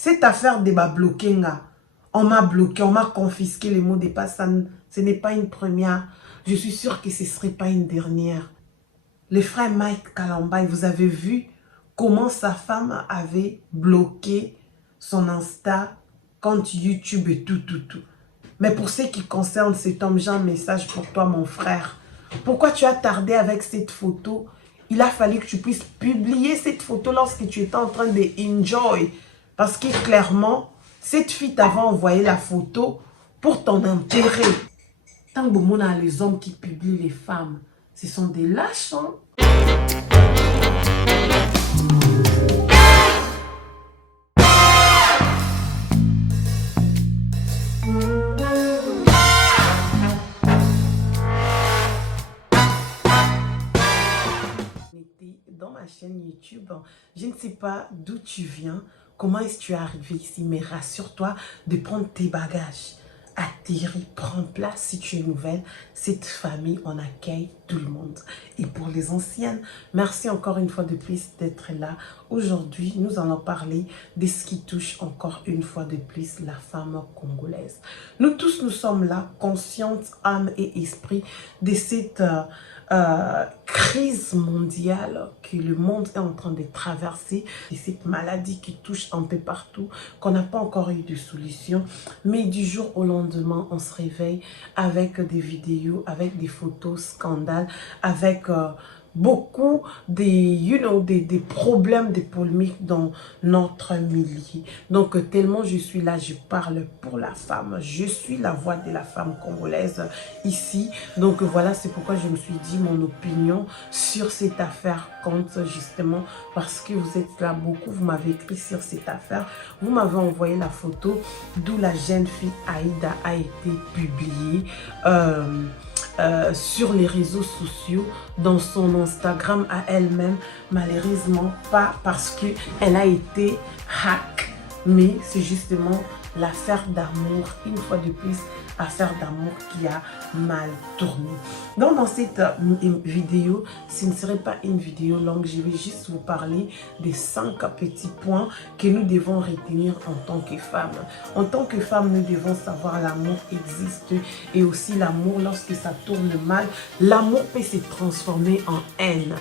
Cette affaire de bloqué, on m'a bloqué, on m'a confisqué les mots de passe. Ce n'est pas une première. Je suis sûre que ce ne serait pas une dernière. Le frère Mike Kalambay, vous avez vu comment sa femme avait bloqué son Insta, compte YouTube et tout. Mais pour ce qui concerne cet homme, j'ai un message pour toi, mon frère. Pourquoi tu as tardé avec cette photo? Il a fallu que tu puisses publier cette photo lorsque tu étais en train de enjoy. Parce que clairement, cette fille t'avait envoyé la photo pour ton intérêt. Tant que on a les hommes qui publient les femmes, ce sont des lâches, hein? Dans ma chaîne YouTube, je ne sais pas d'où tu viens, comment est-ce que tu es arrivé ici, mais rassure-toi de prendre tes bagages, atterris, prends place si tu es nouvelle. Cette famille, on accueille tout le monde. Et pour les anciennes, merci encore une fois de plus d'être là. Aujourd'hui, nous allons parler de ce qui touche encore une fois de plus la femme congolaise. Nous tous, nous sommes là, conscientes, âme et esprit de cette crise mondiale que le monde est en train de traverser, et cette maladie qui touche un peu partout, qu'on n'a pas encore eu de solution, mais du jour au lendemain, on se réveille avec des vidéos, avec des photos scandales, avec beaucoup des problèmes, des polémiques dans notre milieu. Donc tellement je suis là, je parle pour la femme, je suis la voix de la femme congolaise ici. Donc voilà, c'est pourquoi je me suis dit mon opinion sur cette affaire compte, justement parce que vous êtes là beaucoup, vous m'avez écrit sur cette affaire, vous m'avez envoyé la photo d'où la jeune fille Aïda a été publiée sur les réseaux sociaux, dans son Instagram à elle-même. Malheureusement pas parce qu'elle a été hack, mais c'est justement l'affaire d'amour, une fois de plus, affaire d'amour qui a mal tourné. Donc dans cette vidéo, ce ne serait pas une vidéo longue, je vais juste vous parler des 5 petits points que nous devons retenir en tant que femmes. En tant que femmes, nous devons savoir l'amour existe, et aussi l'amour, lorsque ça tourne mal, l'amour peut se transformer en haine.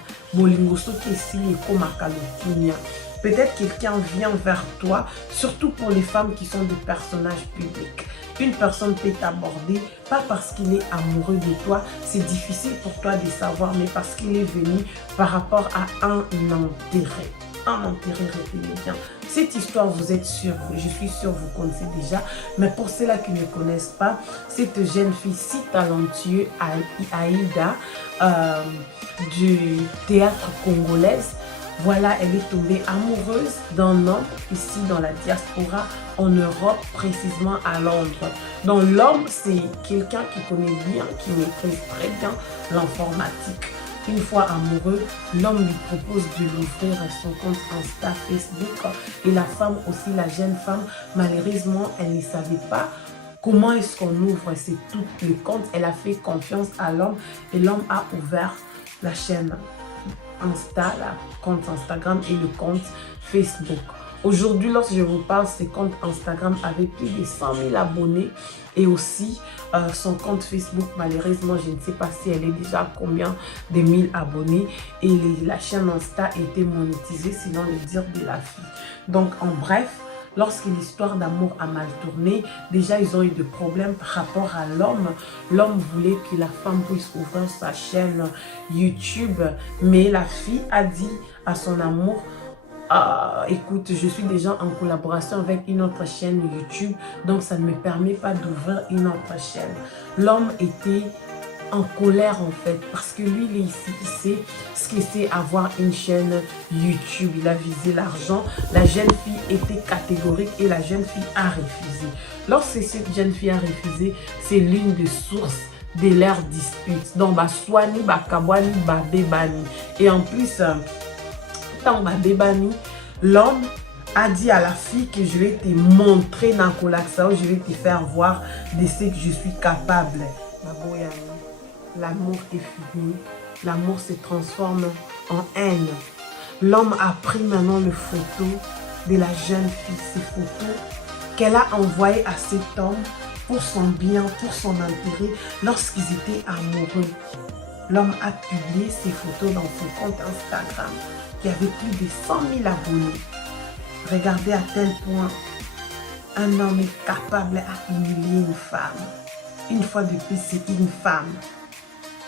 Peut-être quelqu'un vient vers toi, surtout pour les femmes qui sont des personnages publics. Une personne peut t'aborder, pas parce qu'il est amoureux de toi, c'est difficile pour toi de savoir, mais parce qu'il est venu par rapport à un intérêt. Un intérêt, retenez bien. Cette histoire, vous êtes sûr, je suis sûre, vous connaissez déjà, mais pour ceux-là qui ne connaissent pas, cette jeune fille si talentueuse, Aïda, du théâtre congolaise, voilà, elle est tombée amoureuse d'un homme ici dans la diaspora, en Europe, précisément à Londres. Donc l'homme, c'est quelqu'un qui connaît bien, qui maîtrise très bien l'informatique. Une fois amoureux, l'homme lui propose de l'ouvrir à son compte Insta, Facebook. Et la femme aussi, la jeune femme, malheureusement, elle ne savait pas comment est-ce qu'on ouvre ces tout les comptes. Elle a fait confiance à l'homme et l'homme a ouvert la chaîne Insta, la compte Instagram et le compte Facebook. Aujourd'hui, lorsque je vous parle, ce compte Instagram avait plus de 100 000 abonnés et aussi son compte Facebook, malheureusement, je ne sais pas si elle est déjà à combien de 1000 abonnés, et la chaîne Insta était monétisée, sinon le dire de la fille. Donc, en bref, lorsque l'histoire d'amour a mal tourné, déjà ils ont eu des problèmes par rapport à l'homme. L'homme voulait que la femme puisse ouvrir sa chaîne YouTube, mais la fille a dit à son amour, écoute, je suis déjà en collaboration avec une autre chaîne YouTube, donc ça ne me permet pas d'ouvrir une autre chaîne. L'homme était en colère en fait, parce que lui il est ici, il sait ce que c'est avoir une chaîne YouTube. Il a visé l'argent, la jeune fille était catégorique et la jeune fille a refusé. Lorsque cette jeune fille a refusé, c'est l'une des sources de leur dispute. Donc Baswani, Bakabwani, Babebani, et en plus tant Babebani, l'homme a dit à la fille que je vais te montrer dans Kolaksao, je vais te faire voir de ce que je suis capable. L'amour est fini, l'amour se transforme en haine. L'homme a pris maintenant le photo de la jeune fille, ces photos qu'elle a envoyées à cet homme pour son bien, pour son intérêt, lorsqu'ils étaient amoureux. L'homme a publié ces photos dans son compte Instagram qui avait plus de 100 000 abonnés. Regardez à tel point un homme est capable à humilier une femme. Une fois de plus, c'est une femme.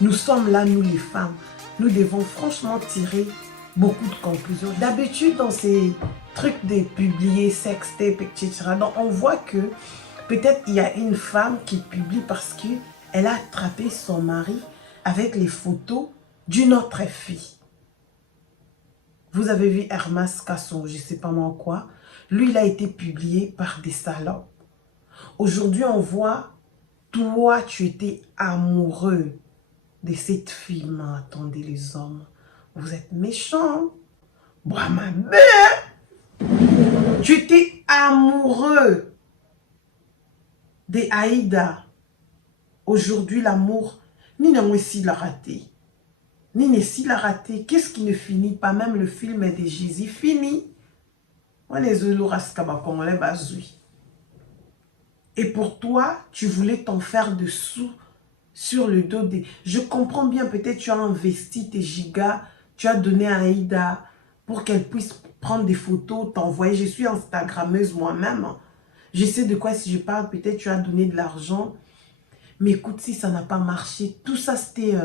Nous sommes là, nous les femmes. Nous devons franchement tirer beaucoup de conclusions. D'habitude, dans ces trucs de publier sextape, etc., donc on voit que peut-être il y a une femme qui publie parce qu'elle a attrapé son mari avec les photos d'une autre fille. Vous avez vu Hermas Casson, je ne sais pas moi quoi. Lui, il a été publié par des salopes. Aujourd'hui, on voit, toi, tu étais amoureux de cette fille. Mais attendez, les hommes, vous êtes méchants. Bois ma mère. Tu étais amoureux de Aïda. Aujourd'hui, l'amour, ni n'a aussi l'a raté. Ni si l'a raté. Qu'est-ce qui ne finit pas? Même le film de Jésus finit. Et pour toi, tu voulais t'en faire dessous sur le dos des... Je comprends bien, peut-être tu as investi tes gigas, tu as donné à Aïda pour qu'elle puisse prendre des photos, t'envoyer. Je suis Instagrammeuse moi-même. Je sais de quoi si je parle, peut-être tu as donné de l'argent. Mais écoute, si ça n'a pas marché, tout ça c'était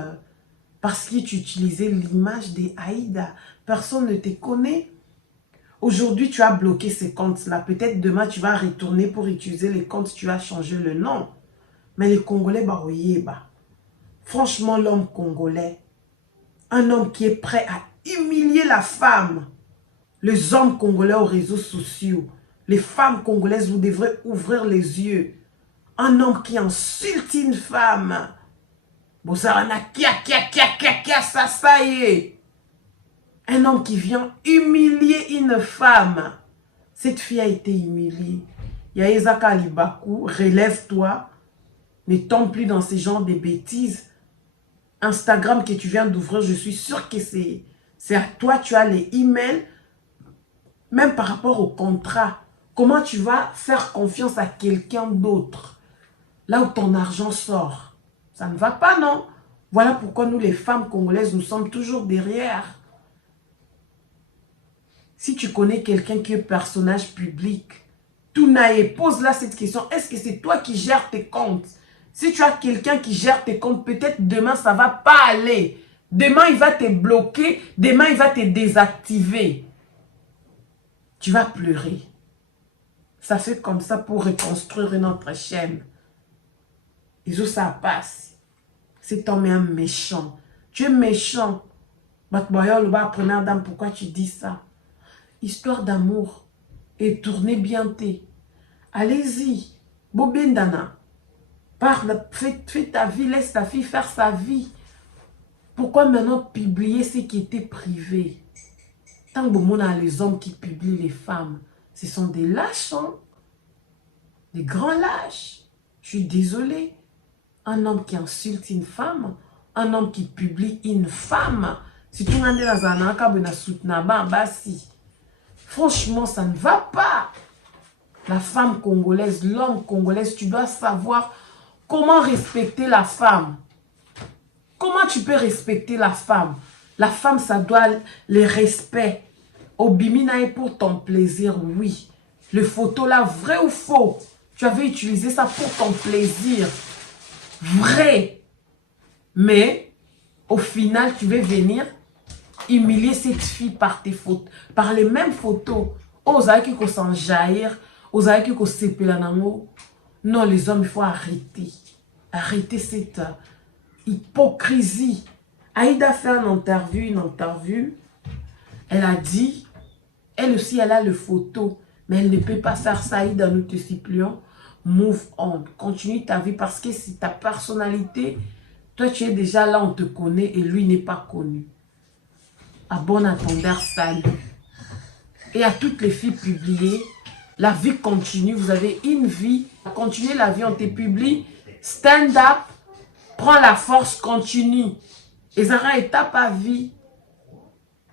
parce que tu utilisais l'image d'Aïda. Personne ne te connaît. Aujourd'hui, tu as bloqué ces comptes-là. Peut-être demain, tu vas retourner pour utiliser les comptes, tu vas changer le nom. Mais les Congolais, bah, oui, bah. Franchement, l'homme congolais, un homme qui est prêt à humilier la femme, les hommes congolais aux réseaux sociaux, les femmes congolaises, vous devrez ouvrir les yeux. Un homme qui insulte une femme. Bon, ça en a ça y est. Un homme qui vient humilier une femme. Cette fille a été humiliée. Yaezaka Alibaku, relève-toi. Ne tombe plus dans ce genre de bêtises. Instagram que tu viens d'ouvrir, je suis sûre que c'est à toi, tu as les emails. Même par rapport au contrat. Comment tu vas faire confiance à quelqu'un d'autre? Là où ton argent sort. Ça ne va pas, non? Voilà pourquoi nous, les femmes congolaises, nous sommes toujours derrière. Si tu connais quelqu'un qui est personnage public, Tounae, pose-là cette question. Est-ce que c'est toi qui gères tes comptes? Si tu as quelqu'un qui gère tes comptes, peut-être demain, ça ne va pas aller. Demain, il va te bloquer. Demain, il va te désactiver. Tu vas pleurer. Ça fait comme ça pour reconstruire une autre chaîne. Et ça passe. Cet homme est un méchant. Tu es méchant. La première dame, pourquoi tu dis ça? Histoire d'amour. Et tournez bien tes. Allez-y. Bobendana. Parle, fais ta vie, laisse ta fille faire sa vie. Pourquoi maintenant publier ce qui était privé? Tant que on a les hommes qui publient les femmes, ce sont des lâches, hein? Des grands lâches. Je suis désolée. Un homme qui insulte une femme, un homme qui publie une femme, si tu m'as dit dans un cas, franchement, ça ne va pas. La femme congolaise, l'homme congolais, tu dois savoir comment respecter la femme. Comment tu peux respecter la femme? La femme, ça doit le respect. Obimina est pour ton plaisir, oui. Le photo là, vrai ou faux? Tu avais utilisé ça pour ton plaisir. Vrai. Mais, au final, tu veux venir humilier cette fille par tes photos, par les mêmes photos. Osa qui ko s'en jaillir, osa qui ko sepelanango. Non, les hommes, il faut arrêter. Arrêter cette hypocrisie. Aïda fait une interview. Elle a dit, elle aussi, elle a le photo, mais elle ne peut pas faire ça, Aïda, nous te supplions. Move on, continue ta vie parce que c'est ta personnalité. Toi, tu es déjà là, on te connaît et lui n'est pas connu. Abonne à ton verre, salut. Et à toutes les filles publiées, la vie continue. Vous avez une vie. Continuez la vie, on te publie. Stand up. Prends la force, continue. Et ça étape à vie.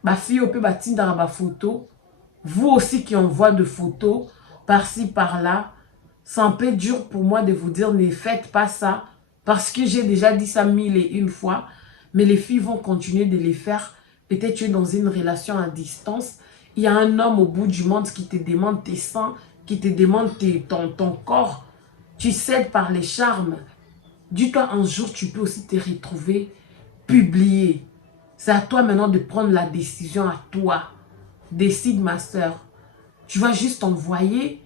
Ma fille, on peut bâtir dans ma photo. Vous aussi qui envoie de photos par-ci, par-là, c'est un peu dur pour moi de vous dire ne faites pas ça parce que j'ai déjà dit ça 1001 fois, mais les filles vont continuer de les faire. Peut-être tu es dans une relation à distance, il y a un homme au bout du monde qui te demande tes seins, qui te demande ton corps. Tu cèdes par les charmes. Dis-toi un jour, tu peux aussi te retrouver publié. C'est à toi maintenant de prendre la décision, à toi. Décide, ma soeur. Tu vas juste envoyer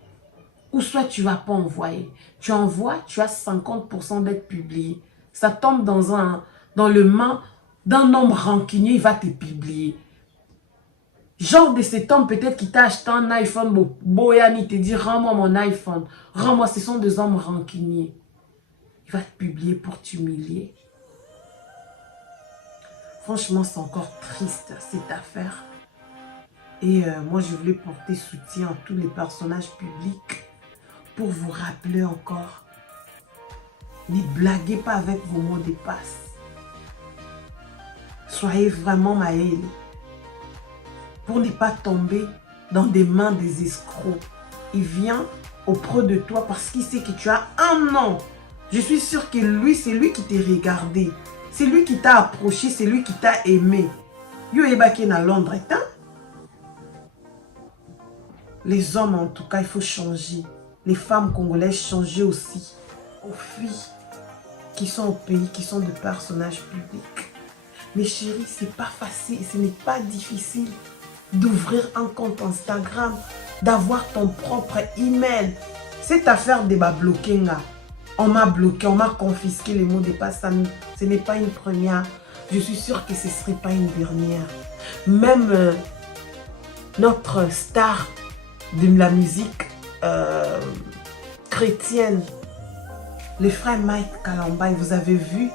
ou soit tu ne vas pas envoyer. Tu envoies, tu as 50% d'être publié. Ça tombe dans le main d'un homme rancunier, il va te publier. Genre de cet homme peut-être qui t'a acheté un iPhone, Boyani te dit rends-moi mon iPhone, rends-moi, ce sont des hommes rancuniers. Il va te publier pour t'humilier. Franchement, c'est encore triste cette affaire. Et moi, je voulais porter soutien à tous les personnages publics pour vous rappeler encore, ne blaguez pas avec vos mots de passe. Soyez vraiment maëls pour ne pas tomber dans des mains des escrocs. Il vient auprès de toi parce qu'il sait que tu as un nom. Je suis sûre que lui, c'est lui qui t'a regardé. C'est lui qui t'a approché, c'est lui qui t'a aimé. Yo ebaki na Londres, hein? Les hommes, en tout cas, il faut changer. Les femmes congolaises, changer aussi. Aux filles qui sont au pays, qui sont des personnages publics. Mais chérie, c'est pas facile, ce n'est pas difficile d'ouvrir un compte Instagram, d'avoir ton propre email. Cette affaire de bloquer, on m'a bloqué, on m'a confisqué les mots de passe. Ce n'est pas une première. Je suis sûre que ce ne serait pas une dernière. Même notre star de la musique chrétienne, le frère Mike Kalambay, vous avez vu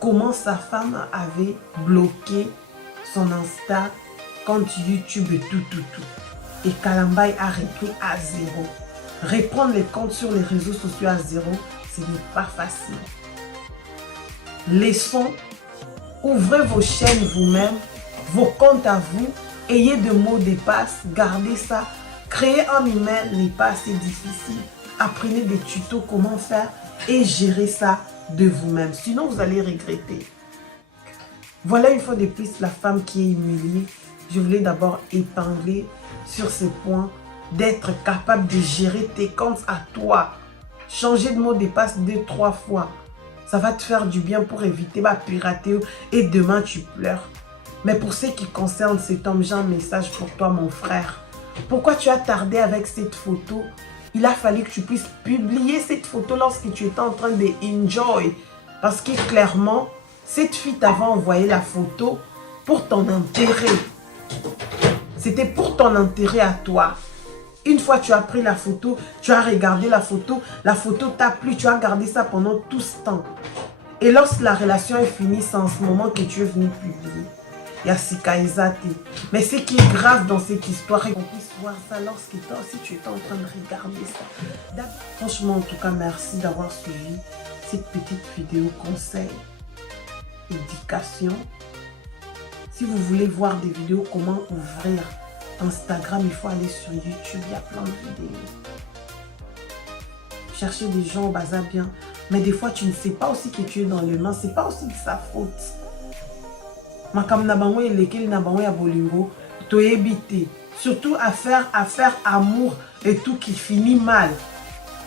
comment sa femme avait bloqué son Insta, compte YouTube et tout. Et Kalambay a repris à zéro. Reprendre les comptes sur les réseaux sociaux à zéro, ce n'est pas facile. Laissons, ouvrez vos chaînes vous-même, vos comptes à vous, ayez de mots de passe, gardez ça. Créer un email n'est pas assez difficile. Apprenez des tutos comment faire et gérer ça de vous-même. Sinon, vous allez regretter. Voilà une fois de plus la femme qui est humiliée. Je voulais d'abord épingler sur ce point d'être capable de gérer tes comptes à toi. Changer de mot de passe 2-3 fois. Ça va te faire du bien pour éviter ma pirater et demain tu pleures. Mais pour ce qui concerne cet homme, j'ai un message pour toi, mon frère. Pourquoi tu as tardé avec cette photo? Il a fallu que tu puisses publier cette photo lorsque tu étais en train de enjoy. Parce que clairement, cette fille t'avait envoyé la photo pour ton intérêt. C'était pour ton intérêt à toi. Une fois tu as pris la photo, tu as regardé la photo t'a plu, tu as gardé ça pendant tout ce temps. Et lorsque la relation est finie, c'est en ce moment que tu es venu publier. Il y a Sikaizate. Mais ce qui est grave dans cette histoire, c'est qu'on puisse voir ça lorsque toi aussi tu étais en train de regarder ça. Franchement, en tout cas, merci d'avoir suivi cette petite vidéo conseil, éducation. Si vous voulez voir des vidéos comment ouvrir Instagram, il faut aller sur YouTube, il y a plein de vidéos. Chercher des gens au bazar bien. Mais des fois, tu ne sais pas aussi que tu es dans le main. C'est pas aussi de sa faute. Surtout affaire amour et tout qui finit mal.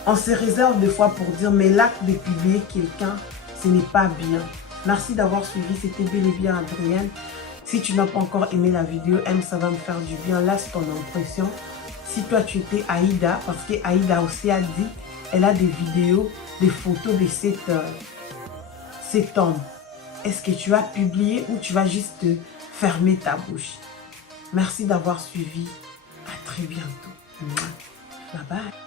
On se réserve des fois pour dire, mais l'acte de publier quelqu'un, ce n'est pas bien. Merci d'avoir suivi, c'était bel et bien Adrienne. Si tu n'as pas encore aimé la vidéo, aime, ça va me faire du bien. Laisse ton impression. Si toi tu étais Aïda, parce que Aïda aussi a dit, elle a des vidéos, des photos de cet homme. Est-ce que tu vas publier ou tu vas juste fermer ta bouche? Merci d'avoir suivi. À très bientôt. Bye bye.